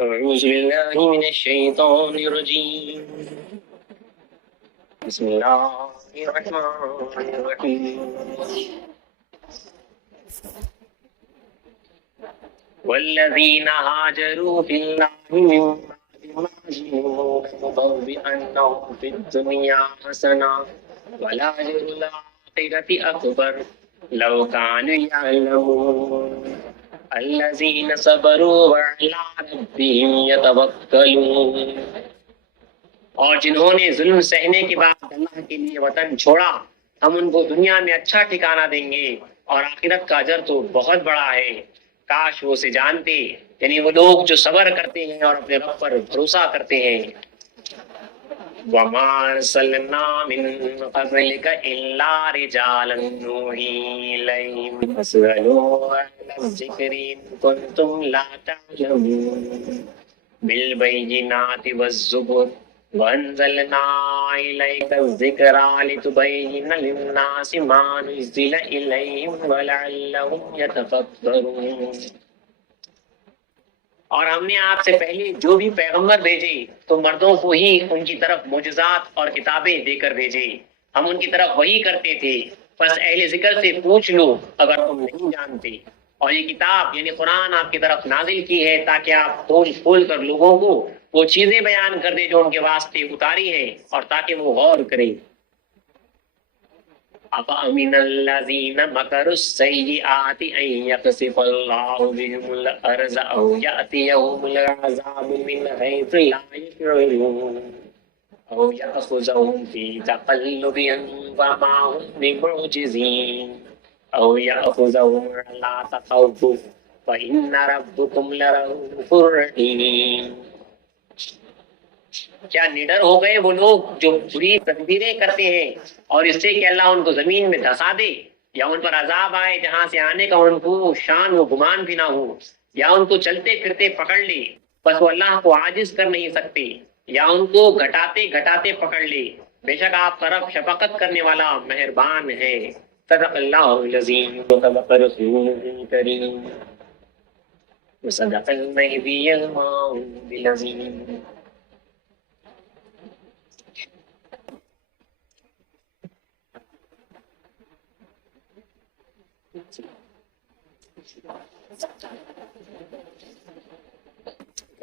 أعوذ بالله من الشيطان الرجيم بسم الله الرحمن الرحيم والذين هاجروا في الله من بعد ما جاءوهم لنبوئنهم في الدنيا حسنة ولأجر الآخرة أكبر لو كانوا يعلمون الذين صبروا وعلى ربهم يتوکلون۔ اور جنہوں نے ظلم سہنے کے بعد اللہ کے لیے وطن چھوڑا ہم ان کو دنیا میں اچھا ٹھکانہ دیں گے اور آخرت کا اجر تو بہت بڑا ہے، کاش وہ اسے جانتے، یعنی وہ لوگ جو صبر کرتے ہیں اور اپنے رب پر بھروسہ کرتے ہیں۔ وَمَا أَرْسَلْنَا مِن قَبْلِكَ إِلَّا رِجَالًا نُوحِي إِلَيْهِمْ فَاسْأَلُوا أَهْلَ الذِّكْرِ إِن كُنتُمْ لَا تَعْلَمُونَ بِالْبَيِّنَاتِ وَالزُّبُرِ وَأَنزَلْنَا إِلَيْكَ الذِّكْرَ لِتُبَيِّنَ لِلنَّاسِ مَا نُزِّلَ إِلَيْهِمْ وَلَعَلَّهُمْ يَتَفَكَّرُونَ۔ اور ہم نے آپ سے پہلے جو بھی پیغمبر بھیجے تو مردوں کو ہی ان کی طرف معجزات اور کتابیں دے کر بھیجے، ہم ان کی طرف وہی کرتے تھے، بس اہل ذکر سے پوچھ لو اگر تم نہیں جانتے۔ اور یہ کتاب یعنی قرآن آپ کی طرف نازل کی ہے تاکہ آپ کھول کھول کر لوگوں کو وہ چیزیں بیان کر دے جو ان کے واسطے اتاری ہیں اور تاکہ وہ غور کریں۔ أَفَأَمِنَ الَّذِينَ مَكَرُوا السَّيِّئَاتِ أَن يَخْسِفَ اللَّهُ بِهِمُ الْأَرْضَ أَوْ يَأْتِيَهُمُ الْعَذَابُ مِنْ حَيْثُ لَا يَشْعُرُونَ أَوْ يَأْخُذَهُمْ فِي تَقَلُّبِهِمْ فَمَا هُمْ بِمُعْجِزِينَ أَوْ يَأْخُذَهُمْ عَلَىٰ تَخَوُّفٍ فَإِنَّ رَبَّكُمْ لَرَءُوفٌ رَحِيمٌ۔ کیا نڈر ہو گئے وہ لوگ جو بری تدبیریں کرتے ہیں اور اس سے کہ اللہ ان کو زمین میں دھسا دے، یا ان پر عذاب آئے جہاں سے آنے کا ان کو شان و گمان بھی نہ ہو، یا ان کو چلتے پھرتے پکڑ لے بس وہ اللہ کو عاجز کر نہیں سکتے، یا ان کو گھٹاتے گھٹاتے پکڑ لے، بے شک آپ کا رب شفقت کرنے والا مہربان ہے۔ صدق اللہ العظیم وصدق رسولہ الکریم وصدق النبی الموعود العظیم۔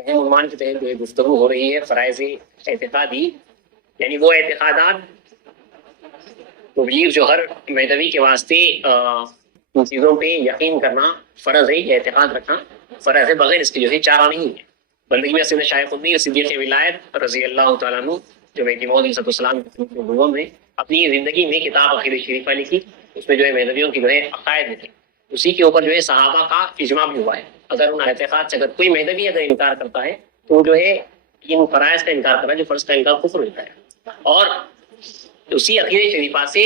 عنوان کے تحت جو گفتگو ہو رہی ہے فرائض اعتقادی، یعنی وہ اعتقادات جو ہر مہدوی کے واسطے ان چیزوں پہ یقین کرنا فرض ہے، اعتقاد رکھنا فرض ہے، بغیر اس کے جو ہے چارہ نہیں ہے۔ بندگی میں سید شیخ القطب صدیق ولایت رضی اللہ تعالیٰ عنہ جو مہدی موعود علیہ السلام میں اپنی زندگی میں کتاب عقیدہ شریفہ لکھی، اس میں جو ہے مہدویوں کی جو ہے عقائد لکھے، اسی کے اوپر جو ہے صحابہ کا اجماع بھی ہوا ہے۔ اگر ان اعتقاد سے اگر کوئی مہدوی اگر انکار کرتا ہے تو جو ہے ان فرائض کا انکار کرنا، جو فرض کا انکار کفر ہوتا ہے۔ اور اسی عقیدہ شریفہ سے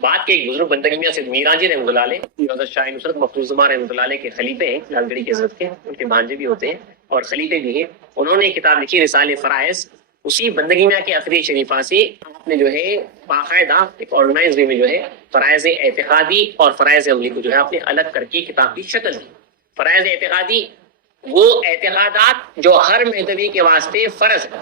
بعد کے ایک بزرگ بندگی میں سے میراجی رحمۃ اللہ علیہ، حضرت شاہ نصرت مفروض زمان رحمۃ اللہ علیہ کے خلیفے ہیں، لال گڑھی کے حضرت کے، ان کے بھانجے بھی ہوتے ہیں اور خلیفے بھی ہیں، انہوں نے کتاب لکھی رسالہ فرائض۔ اسی بندگی میں کے عقیدہ شریفہ سے آپ نے جو ہے باقاعدہ ایک آرگنائز وے میں جو ہے فرائض اعتقادی اور فرائض عملی کو جو ہے آپ نے الگ کر کے کتاب کی شکل دی۔ فرائض اعتقادی وہ اعتقادات جو ہر مہدوی کے واسطے فرض ہے،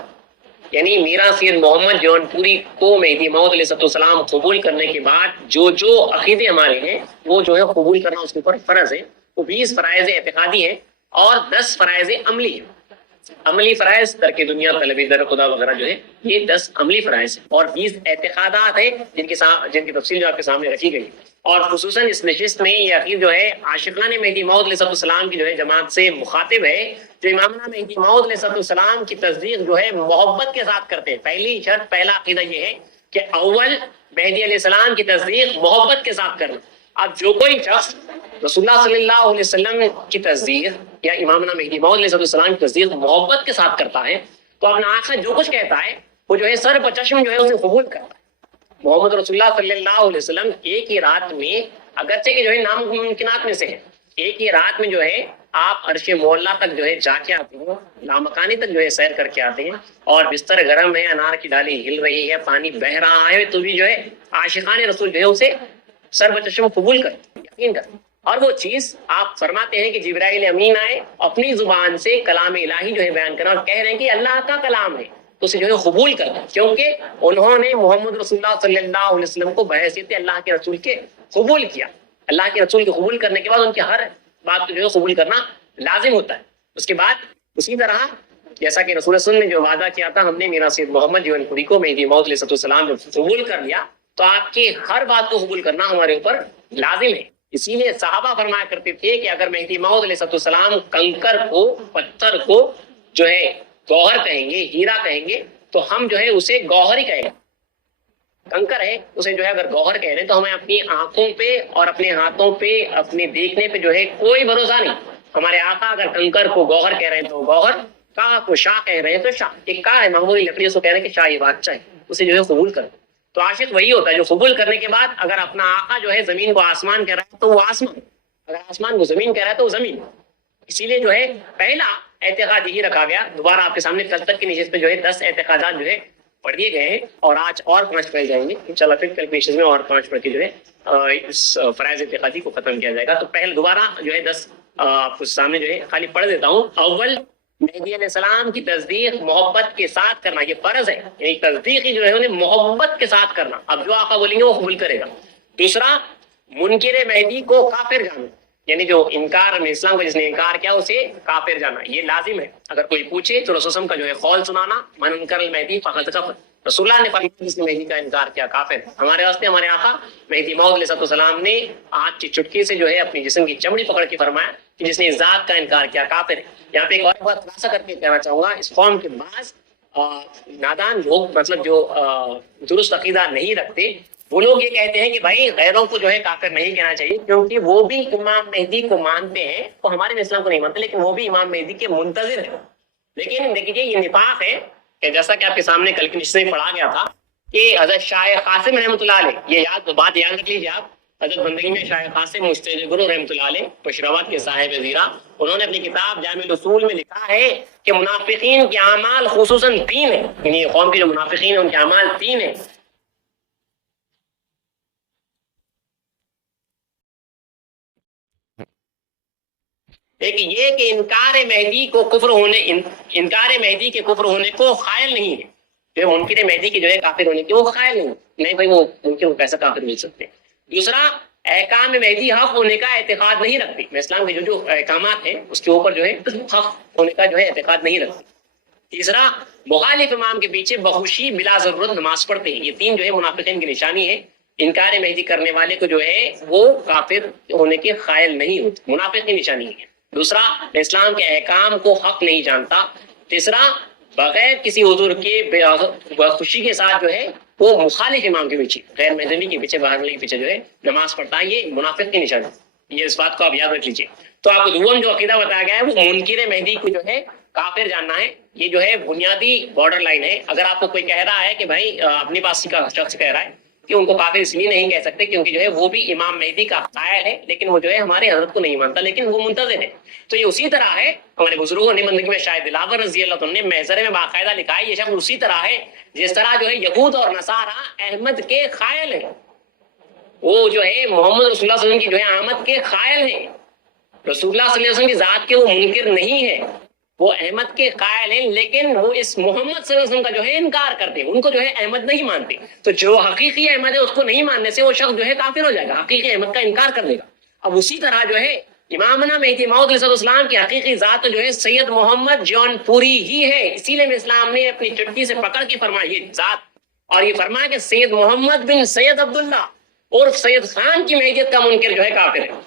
یعنی میرا سید محمد جو پوری کو مہدی موعود علیہ السلام قبول کرنے کے بعد جو عقیدے ہمارے ہیں وہ جو ہے قبول کرنا اس کے اوپر فرض ہے۔ وہ 20 فرائض اعتقادی ہیں اور 10 فرائض عملی ہیں۔ عملی فرائض ترک دنیا، طلب در خدا وغیرہ جو ہے یہ 10 عملی فرائض ہیں، اور 20 اعتقادات ہیں جن کی تفصیل جو آپ کے سامنے رکھی گئی۔ اور خصوصاً اس نشست میں یہ عقید جو ہے عاشقان مہدی موعود علیہ السلام کی جو ہے جماعت سے مخاطب ہے، جو امامنا مہدی موعود علیہ السلام کی تصدیق جو ہے محبت کے ساتھ کرتے ہیں۔ پہلی شرط، پہلا عقیدہ یہ ہے کہ اول مہدی علیہ السلام کی تصدیق محبت کے ساتھ کرنا۔ اب جو کوئی شخص رسول اللہ صلی اللہ علیہ وسلم کی تصدیق یا امامنا مہدی موعود علیہ السلام کی تصدیق محبت کے ساتھ کرتا ہے تو اپنا آقا جو کچھ کہتا ہے وہ جو ہے سر بچشم جو ہے اسے قبول کرتا ہے۔ محمد رسول اللہ صلی اللہ علیہ وسلم ایک ہی رات میں، اگرچہ کہ جو ہے ناممکنات میں سے ہے، ایک ہی رات میں جو ہے آپ عرش مولا تک جو ہے جا کے آتے ہیں، لامکانی تک جو ہے سیر کر کے آتے ہیں، اور بستر گرم ہے، انار کی ڈالی ہل رہی ہے، پانی بہ رہا ہے، تو بھی جو ہے عاشقان رسول جو ہے اسے سر بچشم قبول کرتے، یقین کرتے۔ اور وہ چیز آپ فرماتے ہیں کہ جبرائیل امین آئے اپنی زبان سے کلام الہی جو ہے بیان کرنا اور کہہ رہے ہیں کہ اللہ کا کلام ہے، تو اسے جو ہے قبول کرنا، کیونکہ انہوں نے محمد رسول اللہ صلی اللہ علیہ وسلم کو بحیثیت اللہ کے رسول کے قبول کیا۔ اللہ کے رسول کے قبول کرنے کے بعد ان کی ہر بات کو جو ہے قبول کرنا لازم ہوتا ہے۔ اس کے بعد اسی طرح جیسا کہ رسول اللہ نے جو وعدہ کیا تھا، ہم نے میرا سید محمد جیون پوری کو مہدی موعود علیہ السلام جو قبول کر لیا، تو آپ کی ہر بات کو قبول کرنا ہمارے اوپر لازم ہے۔ اسی لیے صحابہ فرمایا کرتے تھے کہ اگر مہدی موعود علیہ السلام کنکر کو، پتھر کو جو ہے گوہر کہیں گے، ہیرا کہیں گے، تو ہم جو ہے اسے گوہر ہی کہیں گے۔ کنکر ہے اسے جو ہے اگر گوہر کہہ رہے ہیں تو ہمیں اپنی آنکھوں پہ اور اپنے ہاتھوں پہ، اپنے دیکھنے پہ جو ہے کوئی بھروسہ نہیں۔ ہمارے آقا اگر کنکر کو گوہر کہہ رہے ہیں تو گوہر، کا کو شاہ کہہ رہے ہیں تو شاہ، ایک کا ہے معمولی لکڑی، اس کو کہہ رہے ہیں کہ شاہ یہ بادشاہ ہے، اسے جو ہے قبول کر۔ تو عاشق وہی ہوتا ہے جو قبول کرنے کے بعد اگر اپنا آقا جو ہے زمین کو آسمان کہہ رہا ہے تو وہ آسمان، اگر آسمان کو زمین کہہ رہا ہے تو وہ زمین۔ اسی لیے جو ہے پہلا اعتقاد یہی رکھا گیا۔ دوبارہ آپ کے سامنے کل تک کی نشست پہ جو ہے 10 اعتقادات جو ہے پڑھ دیے گئے ہیں، اور آج اور 5 پڑھ جائیں گے انشاءاللہ، پھر کل کی نشست میں اور 5 پڑھ کے جو ہے اس فرائض اعتقادی کو ختم کیا جائے گا۔ تو پہلے دوبارہ جو ہے 10 آپ کے سامنے جو ہے خالی پڑھ دیتا ہوں۔ اول، مہدی علیہ السلام کی تصدیق محبت کے ساتھ کرنا، یہ فرض ہے، یعنی تصدیق ہی جو ہے انہیں محبت کے ساتھ کرنا، اب جو آقا بولیں گے وہ قبول کرے گا۔ دوسرا، منکر مہدی کو کافر جانا، یعنی جو انکار میں اسلام کا جس نے انکار کیا اسے کافر جانا، یہ لازم ہے۔ اگر کوئی پوچھے تو رسول کا جو ہے قول سنانا، من انکر المہدی فقط کفر، رسول اللہ نے فرمایا جس نے مہدی کا انکار کیا کافر۔ ہمارے واسطے ہمارے آقا مہدی موعود علیہ السلام نے ہاتھ کی چٹکی سے جو ہے اپنی جسم کی چمڑی پکڑ کے فرمایا کہ جس نے ذات کا انکار کیا کافر ہے۔ یہاں پہ ایک اور بات خلاصہ کر کے کہنا چاہوں گا، اس قوم کے بعض نادان لوگ، مطلب جو درست عقیدہ نہیں رکھتے، وہ لوگ یہ کہتے ہیں کہ بھائی غیروں کو جو ہے کافر نہیں کہنا چاہیے کیونکہ وہ بھی امام مہدی کو مانتے ہیں، وہ ہمارے اسلام کو نہیں مانتے لیکن وہ بھی امام مہدی کے منتظر ہیں۔ لیکن دیکھیے یہ نفاق ہے کہ جیسا کہ آپ کے سامنے کل کی نشست میں پڑھا گیا تھا کہ حضرت شاہ قاسم رحمۃ اللہ علیہ، یہ بات یاد رکھ لیجیے آپ، حضرت بندگی میں شاہ قاسم مستجد گرو رحمۃ اللہ علیہ بشراوت کے صاحب زیرہ، انہوں نے اپنی کتاب جامع الاصول میں لکھا ہے کہ منافقین کے اعمال خصوصاً 3 ہیں، یعنی قوم کے جو منافقین ہیں ان کے اعمال 3 ہیں۔ ایک یہ کہ انکار مہدی کو کفر ہونے، انکار مہدی کے کفر ہونے کو قائل نہیں ہے، جو منکر مہدی کے جو ہے کافر ہونے کے وہ قائل نہیں بھائی، وہ ممکن وہ کیسا کافر مل سکتے۔ دوسرا، احکام مہدی حق ہونے کا اعتقاد نہیں رکھتی، میں اسلام کے جو احکامات ہیں اس کے اوپر جو ہے حق ہونے کا جو ہے اعتقاد نہیں رکھتی۔ تیسرا، مخالف امام کے پیچھے بخوشی بلا ضرورت نماز پڑھتے ہیں، یہ 3 جو ہے منافقین کی نشانی ہے۔ انکار مہدی کرنے والے کو جو ہے وہ کافر ہونے کے قائل نہیں ہوتے، منافق کی نشانی ہے۔ دوسرا، اسلام کے احکام کو حق نہیں جانتا۔ تیسرا، بغیر کسی عذر کے خوشی کے ساتھ جو ہے وہ مخالف امام کے پیچھے، غیر مذہبی کے پیچھے، باہر والے کے پیچھے جو ہے نماز پڑھتا ہے، یہ منافق کی نشانی ہے۔ یہ اس بات کو آپ یاد رکھ لیجیے۔ تو آپ کو دوم جو عقیدہ بتایا گیا ہے وہ منکر مہدی کو جو ہے کافر جاننا ہے، یہ جو ہے بنیادی بارڈر لائن ہے۔ اگر آپ کو کوئی کہہ رہا ہے کہ بھائی اپنی پاس کا شخص کہہ رہا ہے کہ ان کو کافر اس لیے نہیں کہہ سکتے کیونکہ جو ہے وہ بھی امام مہدی کا قائل ہے لیکن وہ جو ہے ہمارے حضرت کو نہیں مانتا لیکن وہ منتظر ہے، تو یہ اسی طرح ہے۔ ہمارے بزرگوں نے بندگی میں شاہد دلاور رضی اللہ عنہ نے محضر میں باقاعدہ لکھا ہے، یہ شخص اسی طرح ہے جس طرح جو ہے یہود اور نصارہ احمد کے قائل ہیں، وہ جو ہے محمد رسول اللہ صلی اللہ علیہ وسلم کی جو ہے آمد کے قائل ہیں، رسول اللہ صلی اللہ علیہ وسلم کی ذات کے وہ منکر نہیں ہے، وہ احمد کے قائل ہیں لیکن وہ اس محمد صلی اللہ علیہ وسلم کا جو ہے انکار کرتے ہیں، ان کو جو ہے احمد نہیں مانتے۔ تو جو حقیقی احمد ہے اس کو نہیں ماننے سے وہ شخص جو ہے کافر ہو جائے گا، حقیقی احمد کا انکار کر لے گا۔ اب اسی طرح جو ہے امامنا مہدی موعود علیہ السلام کی حقیقی ذات جو ہے سید محمد جون پوری ہی ہے، اسی لیے اسلام نے اپنی چٹکی سے پکڑ کے فرمایا یہ ذات، اور یہ فرمایا کہ سید محمد بن سید عبداللہ اور سید خان کی مہدیت کا منکر جو ہے کافر ہے۔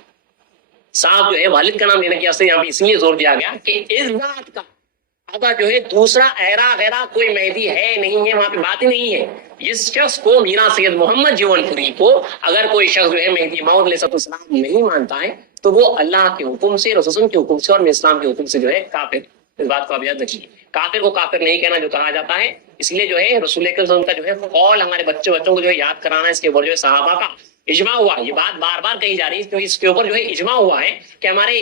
صاحب جو ہے والد کا نام لینے کی واسطے یہاں پہ اس لیے زور دیا گیا کہ اس بات کا اگر جو ہے دوسرا ایرا غیرہ کوئی مہدی ہے نہیں ہے، وہاں پہ بات ہی نہیں ہے۔ اس شخص کو میرا سید محمد جیون پوری کو اگر کوئی شخص جو ہے مہدی موعود علیہ السلام نہیں مانتا ہے تو وہ اللہ کے حکم سے، رسول کے حکم سے اور اسلام کے حکم سے جو ہے کافر۔ اس بات کو آپ یاد رکھیے، کافر کو کافر نہیں کہنا جو کہا جاتا ہے، اس لیے جو ہے رسول اکرم صلی اللہ علیہ وسلم کا جو ہے قول ہمارے بچوں کو جو ہے یاد کرانا، اس کے اوپر جو ہے صحابہ کا اجماع ہوا، یہ بات بار بار کہی جا رہی ہے کیونکہ اس کے اوپر جو ہے اجماع ہوا ہے کہ ہمارے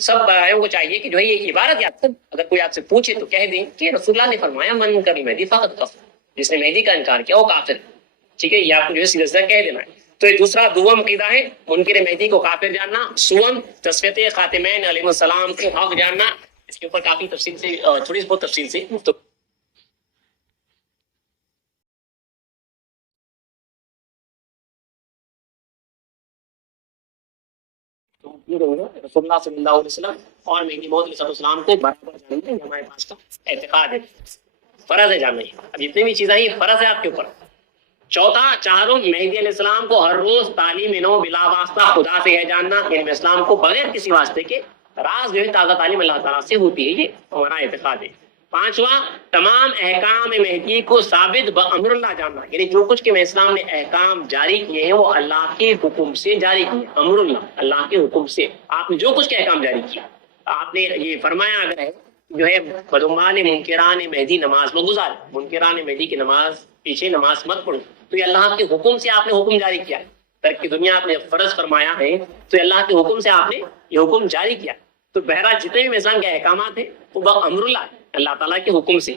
سب بھائیوں کو چاہیے کہ جو ہے یہ عبارت یاد کر، اگر کوئی آپ سے پوچھے تو کہہ دیں کہ رسول اللہ نے فرمایا من انکر المہدی فقط کفر، جس نے مہدی کا انکار کیا وہ کافر ہے، ٹھیک ہے، یہ آپ کو جو ہے سیدھا سیدھا کہہ دینا ہے۔ تو یہ دوسرا دوم عقیدہ ہے منکر مہدی کو کافر جاننا. سوم تسمیت خاتمین علیہ السلام کو حق جاننا. اس کے اوپر کافی تفصیل سے تھوڑی بہت تفصیل سے رسول اللہ صلی اللہ علیہ وسلم اور مہدی موعود علیہ السلام کو برابر جاننا یہ ہمارے پاس کا اعتقاد ہے. فرض ہے جاننا. اب جتنی بھی چیزیں ہیں فرض ہے آپ کے اوپر. چوتھا چہاروں مہدی علیہ السلام کو ہر روز تعلیم نو بلا واسطہ خدا سے ہے جاننا. یعنی اسلام کو بغیر کسی واسطے کے راز جو ہے تازہ تعلیم اللہ تعالیٰ سے ہوتی ہے. یہ ہمارا اعتقاد ہے. پانچواں تمام احکام مہدی کو ثابت بامر اللہ جاننا. یعنی جو کچھ کہ اسلام نے احکام جاری کیے ہیں وہ اللہ کے حکم سے جاری کیے. امر اللہ اللہ کے حکم سے آپ نے جو کچھ کے احکام جاری کیا. آپ نے یہ فرمایا اگر ہے جو ہے بدعمان منکران مہدی نماز میں گزار. منکران مہدی کی نماز پیچھے نماز مت پڑھو. تو یہ اللہ کے حکم سے آپ نے حکم جاری کیا ہے. ترک دنیا آپ نے فرض فرمایا ہے تو اللہ کے حکم سے آپ نے یہ حکم جاری کیا. تو بہرحال جتنے بھی اسلام کے احکامات ہیں وہ بامر اللہ اللہ تعالیٰ کے حکم سے.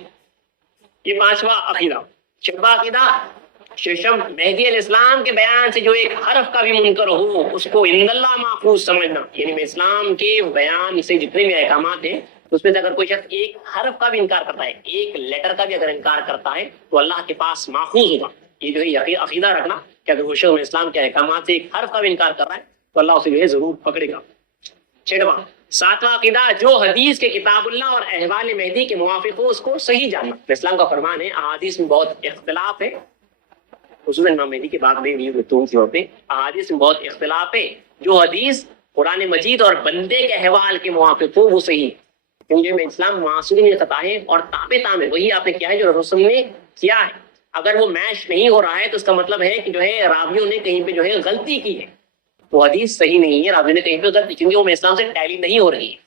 یہ پانچواں عقیدہ. چھٹواں عقیدہ ششم مہدی علیہ السلام کے بیان سے جو ایک حرف کا بھی منکر ہو اس کو عند اللہ محفوظ سمجھنا. یعنی اسلام کے بیان سے جتنے بھی احکامات ہیں اس میں سے اگر کوئی شخص ایک حرف کا بھی انکار کرتا ہے ایک لیٹر کا بھی اگر انکار کرتا ہے تو اللہ کے پاس محفوظ ہوگا. یہ جو ہے عقیدہ رکھنا کہ اگر وہ شخص اسلام کے احکامات سے ایک حرف کا بھی انکار کر رہا ہے تو اللہ اسے جو ہے ضرور پکڑے گا. چھٹواں. ساتواں عقیدہ جو حدیث کے کتاب اللہ اور احوال مہدی کے موافق ہو اس کو صحیح جاننا. اسلام کا فرمان ہے احادیث میں بہت اختلاف ہے. خصوصاً امام مہدی کے بعد میں احادیث میں بہت اختلاف ہے. جو حدیث قرآن مجید اور بندے کے احوال کے موافق ہو وہ صحیح. کیونکہ میں اسلام معصوم خطا ہے اور تابع تام ہے وہی آپ نے کیا ہے جو رسول نے کیا ہے. اگر وہ میچ نہیں ہو رہا ہے تو اس کا مطلب ہے کہ جو ہے راویوں نے کہیں پہ جو ہے غلطی کی ہے. وہ حدیث صحیح نہیں ہے. راوی نے کہیں پہ غلطی کیونکہ وہ اسلام سے ٹیلی نہیں ہو رہی ہے.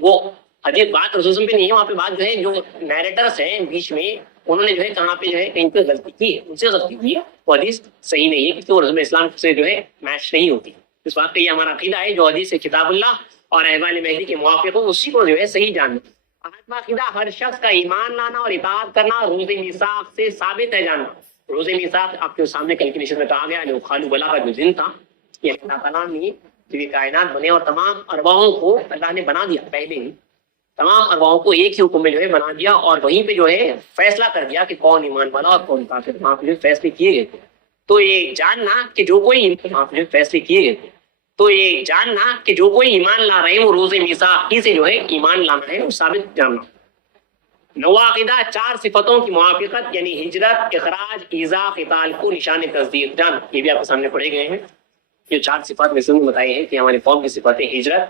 وہ حدیث بات رسول پہ نہیں ہے. وہاں پہ بات جو ہے جو نیریٹرس ہیں بیچ میں انہوں نے جو ہے کہاں پہ جو ہے کہیں پہ غلطی کی ہے ان سے غلطی کی ہے. وہ حدیث صحیح نہیں ہے کیونکہ وہ رسول اسلام سے جو ہے میچ نہیں ہوتی. اس بات کا یہ ہمارا عقیدہ ہے جو حدیث سے کتاب اللہ اور احوال مہدی کے موافق ہو اسی کو جو ہے صحیح جاننا. آٹھواں عقیدہ ہر شخص کا ایمان لانا اور اطاعت کرنا روز میثاق سے ثابت ہے جاننا. روز میثاق آپ کے سامنے کیلکولیشن میں کہا گیا جو خالو بلا کا جو دن تھا یہ اللہ تعالیٰ نے جو یہ کائنات بنے اور تمام ارواحوں کو اللہ نے بنا دیا. پہلے ہی تمام ارواحوں کو ایک ہی حکم میں جو ہے بنا دیا اور وہیں پہ جو ہے فیصلہ کر دیا کہ کون ایمان والا اور کون کافر. وہاں پہ جو فیصلے کیے گئے تھے. تو یہ جاننا کہ جو کوئی وہاں پہ فیصلے کیے گئے تھے تو یہ جاننا کہ جو کوئی ایمان لا رہے ہیں وہ روز میثاق ہی سے جو ہے ایمان لانا ہے وہ ثابت جاننا. نواں عقیدہ چار صفتوں کی موافقت یعنی ہجرت اخراج ایذا قتال کو نشان تصدیق جان. یہ بھی آپ کے سامنے پڑھے گئے ہیں. یہ چار صفات میں سے بتائی ہیں کہ ہماری قوم کی صفاتیں ہجرت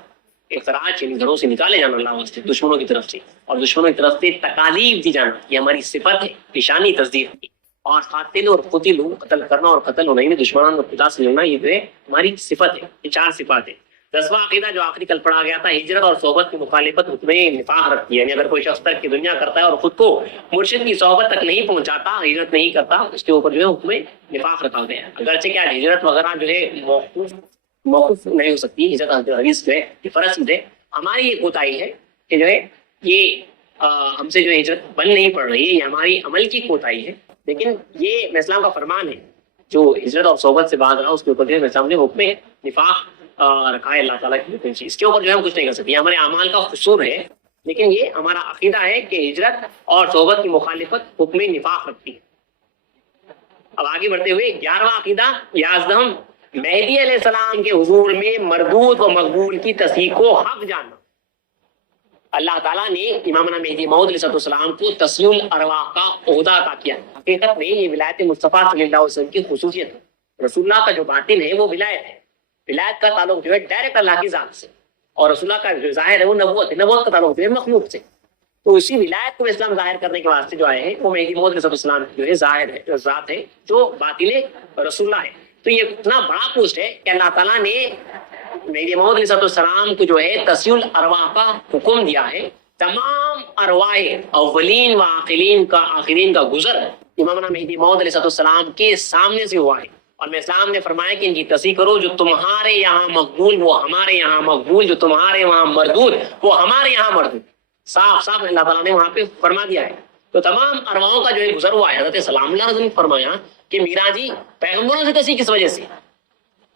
اخراج یعنی گھروں سے نکالے جانا اللہ واسطے دشمنوں کی طرف سے اور دشمنوں کی طرف سے تکالیف دی جانا یہ ہماری صفت ہے نشانی تصدیق کی. اور قاتل اور قتل قتل کرنا اور قتل ہونا یعنی دشمنان اور خدا سے لڑنا یہ جو ہے ہماری صفت ہے. یہ چار صفات ہے. دسواں عقیدہ جو آخری کل پڑھا گیا تھا ہجرت اور صحبت کی مخالفت حکم نفاق رکھتی ہے. یعنی اگر کوئی شخص تک کی دنیا کرتا ہے اور خود کو مرشد کی صحبت تک نہیں پہنچاتا ہجرت نہیں کرتا اس کے اوپر جو ہے حکم نفاق رکھا گیا ہے. اگرچہ کیا ہجرت وغیرہ جو ہے موقوف نہیں ہو سکتی. ہجرت حدیث جو ہے یہ فرض ہے. ہماری یہ کوتاہی ہے کہ جو ہے یہ ہم سے جو ہجرت بن نہیں پڑ رہی ہے یہ ہماری عمل کی کوتاہی ہے. لیکن یہ اسلام کا فرمان ہے جو ہجرت اور صحبت سے باز رہا اس کے اوپر جو ہے اسلام نے حکم نفاق رکھا ہے اللہ تعالیٰ کی. اس کے اوپر جو ہے ہم کچھ نہیں کر سکتے. ہمارے اعمال کا قصور ہے لیکن یہ ہمارا عقیدہ ہے کہ ہجرت اور صحبت کی مخالفت حکم نفاق رکھتی ہے. اب آگے بڑھتے ہوئے 11واں عقیدہ یازدہم مہدی علیہ السلام کے حضور میں مردود و مقبول کی تصدیق کو حق جاننا. اللہ تعالیٰ نے امامنا مہدی موعود علیہ السلام کو تسیع الارواح کا عہدہ عطا کیا. حقیقت میں یہ ولایت مصطفیٰ صلی اللہ علیہ وسلم کی خصوصیت ہے. رسول اللہ کا جو باطن ہے وہ ولایت ہے. ولایت کا تعلق جو ہے ڈائریکٹ اللہ کی ذات سے اور رسول اللہ کا جو ظاہر ہے وہ نبوت ہے. نبوت کا تعلق جو ہے مخلوق سے. تو اسی ولایت کو اسلام ظاہر کرنے کے واسطے جو آئے ہیں وہ مہدی موعود علیہ السلام جو ہے ظاہر ہے ذات ہے جو باطن رسول اللہ ہے. تو یہ اتنا بڑا پوسٹ ہے کہ اللہ تعالیٰ نے مہدی موعود علیہ السلام کو جو ہے تسیع الارواح کا حکم دیا ہے. تمام ارواح اولین و آخرین کا گزر امامنا مہدی موعود علیہ السلام کے سامنے سے ہوا ہے. اور میں اسلام نے فرمایا کہ ان کی تصحیح کرو جو تمہارے یہاں مقبول وہ ہمارے یہاں مقبول جو تمہارے وہاں مردود وہ ہمارے یہاں مردود. صاف صاف اللہ تعالیٰ نے وہاں پہ فرما دیا ہے. تو تمام ارواحوں کا جو ہے گزر ہوا ہے. حضرت سلام اللہ نے فرمایا کہ میرا جی پیغمبروں سے تصحیح کس وجہ سے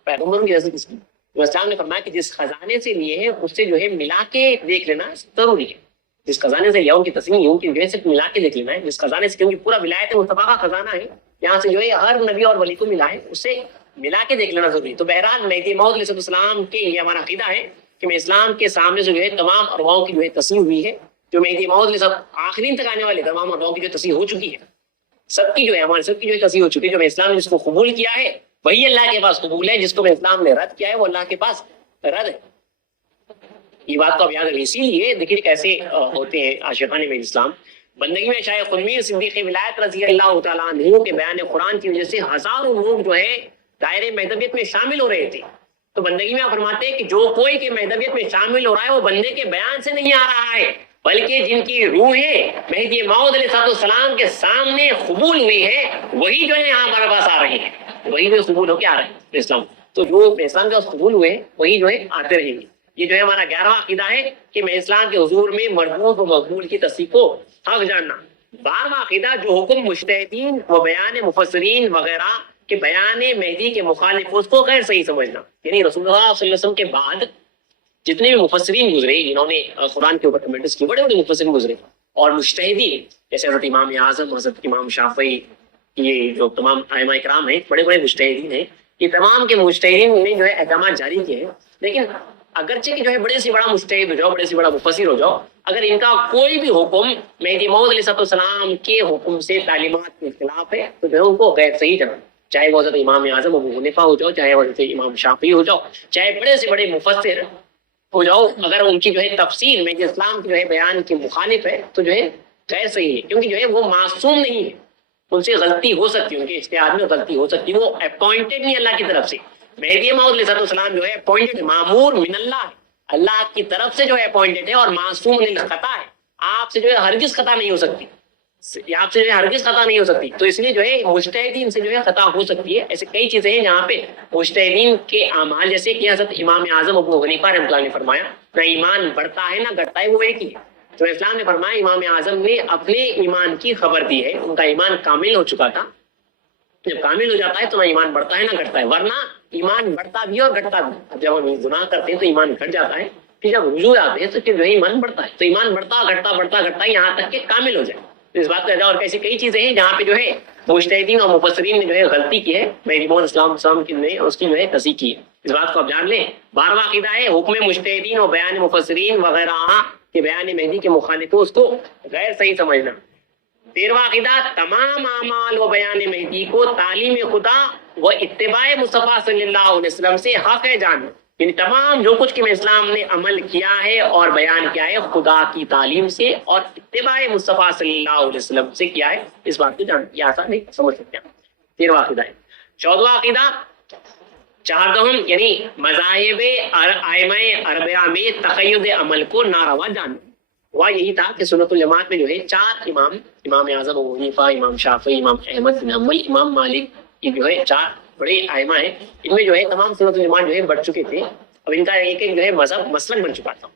پیغمبروں کی عزت اس کی. اسلام نے فرمایا کہ جس خزانے سے لیے ہیں اس سے جو ہے ملا کے دیکھ لینا ضروری ہے. جس خزانے سے لیا ان کی تصویر ان کی جو ہے صرف ملا کے دیکھ لینا ہے. جس خزانے سے, کیونکہ پورا ولایت مصطفیٰ کا خزانہ ہے, یہاں سے جو ہے ہر نبی اور ولی کو ملا ہے, اس سے ملا کے دیکھ لینا ضروری. تو بہرحال مہدی موعود علیہ السلام کے یہ ہمارا عقیدہ ہے کہ میں اسلام کے سامنے سے جو ہے تمام ارواحوں کی جو ہے تصویر ہوئی ہے. جو مہدی موعود علیہ السلام آخرین تک آنے والے تمام ارواحوں کی جو تصویر ہو چکی ہے, سب کی جو ہے ہمارے سب کی جو ہے تصویر ہو چکی ہے. جو میں اسلام نے جس کو قبول کیا ہے وہی اللہ کے پاس قبول ہے, جس کو میں اسلام نے رد کیا ہے وہ اللہ کے پاس رد ہے. یہ بات تو اب یاد رکھیں. اسی لیے دیکھیے کیسے ہوتے ہیں عاشقان میں اسلام. بندگی میں شاہ خدمیر صدیق ولایت رضی اللہ تعالیٰ عنہ کے بیان قرآن کی وجہ سے ہزاروں لوگ جو ہے دائرے مہدویت میں شامل ہو رہے تھے. تو بندگی میں آپ فرماتے ہیں کہ جو کوئی کے مہدویت میں شامل ہو رہا ہے وہ بندے کے بیان سے نہیں آ رہا ہے, بلکہ جن کی روحیں مہدی موعود علیہ السلام کے سامنے قبول ہوئی ہے وہی جو ہے یہاں ہمارے پاس آ رہے ہیں, وہی جو قبول ہو کے آ رہے ہیں اسلام. تو جو اسلام کے قبول ہوئے وہی جو ہے آتے رہیں گے. یہ جو ہے ہمارا 11واں عقیدہ ہے کہ میں اسلام کے حضور میں مردود و مقبول کی تصدیق کو حق جاننا. 12واں عقیدہ جو حکم مجتہدین و بیان مفسرین وغیرہ کے بیان مہدی کے مخالف اس کو غیر صحیح سمجھنا. یعنی رسول اللہ صلی اللہ علیہ وسلم کے بعد جتنے بھی مفسرین گزرے جنہوں نے قرآن کے اوپر کمنٹس کی, بڑے بڑے مفسرین گزرے, اور مجتہدین جیسے حضرت امام اعظم, حضرت امام شافعی, یہ جو تمام ائمہ کرام ہیں بڑے بڑے مجتہدین ہیں, یہ تمام کے مجتہدین نے جو ہے احکامات جاری کیے ہیں. لیکن اگرچہ کہ جو ہے بڑے سے بڑا مجتہد ہو جاؤ, بڑے سے بڑا مفسر ہو جاؤ, اگر ان کا کوئی بھی حکم مہدی موعود علیہ السلام کے حکم سے تعلیمات کے خلاف ہے تو جو ہے ان کو غیر صحیح جانا. چاہے وہ حضرت امام اعظم ابو حنیفہ ہو جاؤ, چاہے حضرت امام شافعی ہو جاؤ, چاہے بڑے سے بڑے مفسر ہو جاؤ, اگر ان کی جو ہے تفسیر میں اسلام کے جو ہے بیان کے مخالف ہے تو جو ہے غیر صحیح ہے. کیونکہ جو ہے وہ معصوم نہیں ہے, ان سے غلطی ہو سکتی ہے, ان کے اجتہاد میں غلطی ہو سکتی ہے, وہ اپوائنٹڈ نہیں اللہ کی طرف سے. مہدی موعود علیہ السلام جو ہے اپوائنٹڈ, معمور من اللہ ہے, اللہ کی طرف سے جو ہے اپوائنٹڈ ہے, اور معصوم للخطا ہے. آپ سے جو ہے ہرگز خطا نہیں ہو سکتی, آپ سے جو ہے ہرگز خطا نہیں ہو سکتی. تو اس لیے جو ہے مجتہدین سے جو ہے خطا ہو سکتی ہے. ایسے کئی چیزیں ہیں جہاں پہ مجتہدین کے اعمال, جیسے کہ حضرت امام اعظم ابو حنیفہ رحمۃ اللہ نے فرمایا نہ ایمان بڑھتا ہے نہ گھٹتا ہے, وہ ایک ہی ہے. تو اسلام نے فرمایا امام اعظم نے اپنے ایمان کی خبر دی ہے, ان کا ایمان کامل ہو چکا تھا. جب کامل ہو جاتا ہے تو نہ ایمان بڑھتا ہے نہ گھٹتا ہے, ورنہ ایمان بڑھتا بھی اور گھٹتا بھی. جب ہم گناہ کرتے ہیں تو ایمان گھٹ جاتا ہے, پھر جب رجوع آتے ہیں تو پھر جو ہے ایمان بڑھتا ہے. تو ایمان بڑھتا گھٹتا یہاں تک کہ کامل ہو جائے. تو اس بات کا اور ایسی کئی چیزیں ہیں جہاں پہ جو ہے مجتہدین اور مفسرین نے جو ہے غلطی کی ہے, مہدی موعود السلام کی نے اس کی جو ہے تصحیح کی ہے. اس بات کو آپ جان لیں. 12واں عقیدہ ہے حکم مجتہدین اور بیان مفسرین وغیرہ کے بیان مہدی کے مخالف اس کو غیر صحیح سمجھنا. 13واں عقیدہ تمام اعمال و بیان مہدی کو تعلیم خدا و اتباع مصطفیٰ صلی اللہ علیہ وسلم سے حق ہے جاننا. یعنی تمام جو کچھ کہ اسلام نے عمل کیا ہے اور بیان کیا ہے خدا کی تعلیم سے اور اتباع مصطفیٰ صلی اللہ علیہ وسلم سے کیا ہے, اس بات کو جان, یہ آسان نہیں سمجھ سکتے ہیں. 13واں عقیدہ ہے. 14واں عقیدہ چہارم یعنی مذاہب ائمہ اربعہ میں تقید عمل کو ناروا جاننا. وہ یہی تھا کہ سنت الجماعت میں جو ہے 4 امام, امام اعظم ابو حنیفہ, امام شافعی, امام احمد بن حنبل, امام مالک, یہ جو ہے 4 بڑے ائمہ ہیں. ان میں جو ہے تمام سنت الجماعت جو ہے بڑھ چکے تھے. اب ان کا ایک ایک جو ہے مذہب مسلک بن چکا تھا.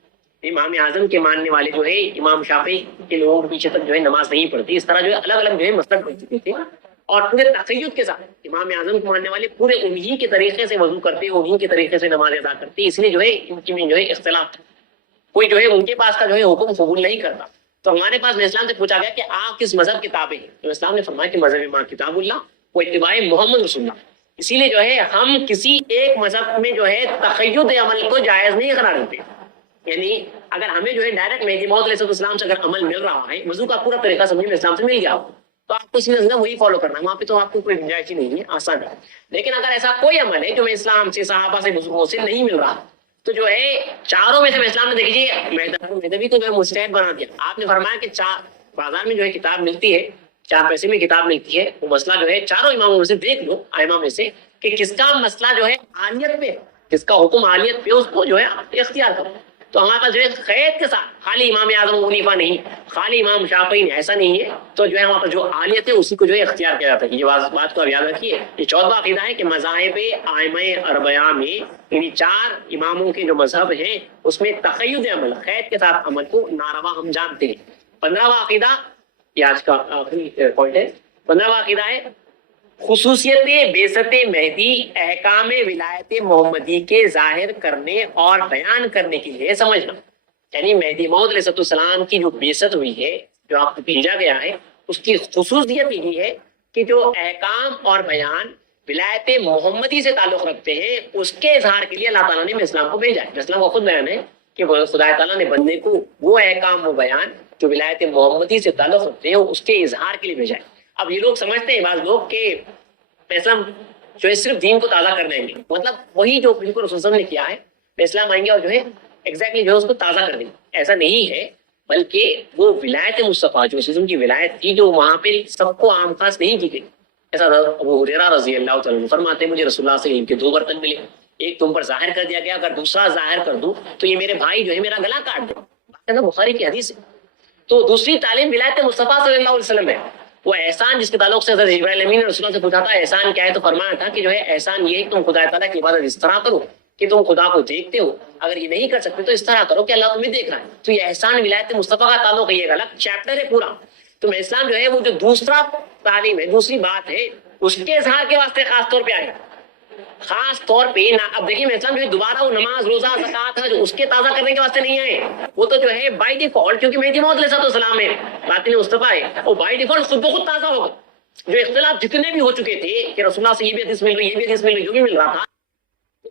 امام اعظم کے ماننے والے جو ہے امام شافعی کے لوگوں کے پیچھے تک جو ہے نماز نہیں پڑھتی. اس طرح جو ہے الگ الگ جو ہے مسلک بن چکے تھے, اور پورے تقید کے ساتھ امام اعظم کو ماننے والے پورے انہی کے طریقے سے وضو کرتے, انہی کے طریقے سے نماز ادا کرتے. اس لیے جو ہے ان کی میں جو ہے اختلاف تھا. کوئی جو ہے ان کے پاس کا جو ہے حکم قبول نہیں کرتا. تو ہمارے پاس اسلام سے پوچھا گیا کہ آپ کس مذہب کے تابع ہیں, تو اسلام نے فرمایا کہ مذہب ما کتاب اللہ و اتباع محمد رسول اللہ. اسی لیے جو ہے ہم کسی ایک مذہب میں جو ہے تقید عمل کو جائز نہیں قرار دیتے. یعنی اگر ہمیں جو ہے ڈائریکٹ مہدی موعود علیہ السلام سے اگر عمل مل رہا ہے, وضو کا پورا طریقہ سمجھ میں اسلام سے مل گیا تو آپ کو سیدھا وہی فالو کرنا ہے, وہاں پہ تو آپ کو کوئی گنجائش ہی نہیں ہے, آسان ہے. لیکن اگر ایسا کوئی عمل ہے جو میں اسلام سے, صحابہ سے, بزرگوں سے نہیں مل رہا, تو جو ہے چاروں میں سے اسلام نے دیکھیے مہدوی کو جو ہے مجتہد بنا دیا. آپ نے فرمایا کہ بازار میں جو ہے کتاب ملتی ہے, 4 پیسے میں کتاب ملتی ہے, وہ مسئلہ جو ہے چاروں اماموں میں سے دیکھ لو, ائمہ میں سے, کہ کس کا مسئلہ جو ہے عالیت پہ, کس کا حکم عالیت پہ, اس کو جو ہے اختیار کرو. تو ہمارے پاس جو ہے قید کے ساتھ خالی امام اعظم ابو حنیفہ نہیں, خالی امام شافعی نہیں, ایسا نہیں ہے. تو جو ہے ہمارے پاس جو عالیت ہے اسی کو جو ہے اختیار کیا جاتا ہے. یہ بات کو آپ یاد رکھیے. یہ 14واں عقیدہ ہے کہ مذاہب ائمہ اربعہ میں یعنی 4 اماموں کے جو مذہب ہیں اس میں تقید عمل, قید کے ساتھ عمل کو ناروا ہم جانتے ہیں. 15واں عقیدہ, یہ آج کا آخری پوائنٹ ہے. 15واں عقیدہ ہے خصوصیت بعثت مہدی احکام ولایت محمدی کے ظاہر کرنے اور بیان کرنے کے لیے سمجھنا. یعنی مہدی موعود علیہ السلام کی جو بعثت ہوئی ہے، جو آپ کو بھیجا گیا ہے، اس کی خصوصیت یہی ہے کہ جو احکام اور بیان ولایت محمدی سے تعلق رکھتے ہیں، اس کے اظہار کے لیے اللہ تعالیٰ نے اسلام کو بھیجا ہے. اسلام کا خود بیان ہے کہ خدا تعالیٰ نے بندے کو وہ احکام و بیان جو ولایت محمدی سے تعلق رکھتے ہیں اس کے اظہار کے لیے بھیجا ہے. اب یہ لوگ سمجھتے ہیں بعض لوگ کہ اسلام جو ہے صرف دین کو تازہ کر دیں گے، مطلب وہی جو بالکل رسول صلی اللہ علیہ وسلم نے کیا ہے، اسلام آئیں گے اور جو ہے ایگزیکٹلی جو ہے اس کو تازہ کر دیں گے. ایسا نہیں ہے، بلکہ وہ ولایت مصطفیٰ جو اسلام کی ولایت تھی، جو وہاں پہ سب کو عام خاص نہیں کی گئی. ایسا ابو ہریرہ رضی اللہ تعالیٰ عنہ فرماتے ہیں مجھے رسول اللہ سے ان کے دو برتن ملے، ایک تم پر ظاہر کر دیا گیا، اگر دوسرا ظاہر کر دوں تو یہ میرے بھائی جو ہے میرا گلا کاٹ دیں. بخاری کی حدیث ہے. تو دوسری تعلیم ولایت مصطفیٰ صلی اللہ علیہ وسلم ہے. وہ احسان جس کے تعلق سے حضرت جبرائیل امین نے رسول اللہ سے پوچھا تھا احسان کیا ہے، تو فرمایا تھا کہ جو ہے احسان یہ ہے کہ تم خدا تعالیٰ کی عبادت اس طرح کرو کہ تم خدا کو دیکھتے ہو، اگر یہ نہیں کر سکتے تو اس طرح کرو کہ اللہ تمہیں دیکھ رہا ہے. تو یہ احسان ولایت مصطفیٰ کا تعلق ہے، یہ الگ چیپٹر ہے پورا. تو اسلام جو ہے وہ جو دوسرا تعلیم ہے، دوسری بات ہے، اس کے اظہار کے واسطے خاص طور پہ آئے، خاص طور پہ. اب دیکھیے اسلام جو ہے دوبارہ وہ نماز روزہ زکات ہے جو اس کے تازہ کرنے کے واسطے نہیں آئے. وہ تو جو ہے بائی ڈیفالٹ، کیونکہ مہدی موعود علیہ السلام ہے، باطن مصطفیٰ ہے، وہ بائی ڈیفالٹ خود بخود تازہ ہوگا. جو اختلاف جتنے بھی ہو چکے تھے کہ رسول اللہ سے یہ بھی حدیث مل رہی، یہ بھی حدیث مل رہی، جو بھی مل رہا تھا،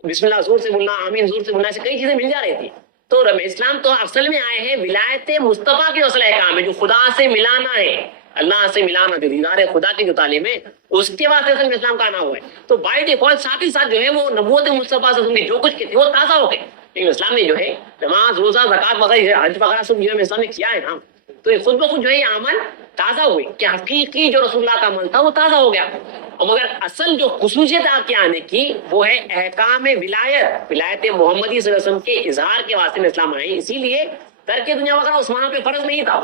بسم اللہ زور سے بولنا، آمین زور سے بولنا، سے کئی چیزیں مل جا رہی تھی. تو اسلام تو اصل میں آئے ہیں ولایت مصطفیٰ کے اصل احکام ہے، جو خدا سے ملانا ہے، اللہ سے ملانا، جو دیدار خدا کی جو تعلیم ہے اس کے واسطے اصل میں اسلام کا آنا ہوا ہے. تو بائی ڈیفالٹ ساتھ ہی ساتھ جو ہے وہ نبوت مصطفیٰ سے جو کچھ تھے وہ تازہ ہو گئے. لیکن اسلام نے جو ہے نماز روزہ زکات وغیرہ حج وغیرہ سب جو ہے اسلام نے کیا ہے نا، تو یہ خود بخود جو ہے یہ عمل تازہ ہوئے کہ حقیقی جو رسول اللہ کا عمل تھا وہ تازہ ہو گیا. اور مگر اصل جو خصوصیت آپ کے آنے کی وہ ہے احکام ولایت محمدی صلی اللہ علیہ وسلم کے اظہار کے واسطے میں اسلام آئی. اسی لیے ترک دنیا وغیرہ عثمان پہ فرض نہیں تھا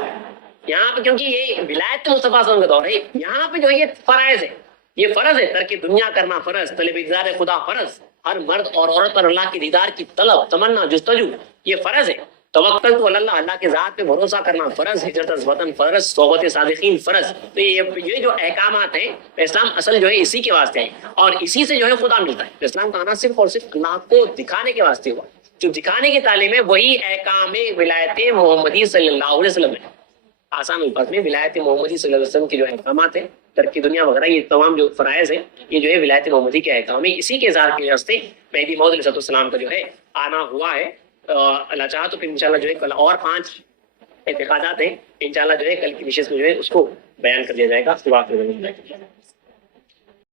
یہاں پہ، کیونکہ یہ ولایت مصطفیٰ صلی اللہ علیہ وسلم کا دور ہے. یہاں پہ جو یہ فرائض ہے، یہ فرض ہے، ترک دنیا کرنا فرض، طلب دیدار خدا فرض، ہر مرد اور عورت پر اللہ کی دیدار کی طلب تمنا جستجو یہ فرض ہے. توکل تو اللہ، اللہ کے ذات پہ بھروسہ کرنا فرض، ہجرت از وطن فرض، صحبت صادقین فرض. تو یہ جو احکامات ہیں اسلام اصل جو ہے اسی کے واسطے ہے، اور اسی سے جو ہے خدا ملتا ہے. اسلام کا آنا صرف اور صرف اللہ کو دکھانے کے واسطے ہوا. جو دکھانے کی تعلیم ہے وہی احکام ولایت محمدی صلی اللہ علیہ وسلم ہے. آسان الفاظ میں ولایت محمدی صلی اللہ علیہ وسلم کے جو احکامات ہیں، ترک دنیا وغیرہ، یہ تمام جو فرائض ہیں یہ جو ہے ولایت محمدی کے احکام ہے. اسی کے اظہار کے واسطے مہدی موعود علیہ السلام کا جو ہے آنا ہوا ہے. اللہ چاہا تو پھر انشاءاللہ جو ہے کل اور 5 اعتقادات ہیں، انشاءاللہ جو ہے کل کی نشست میں جو ہے اس کو بیان کر دیا جائے گا.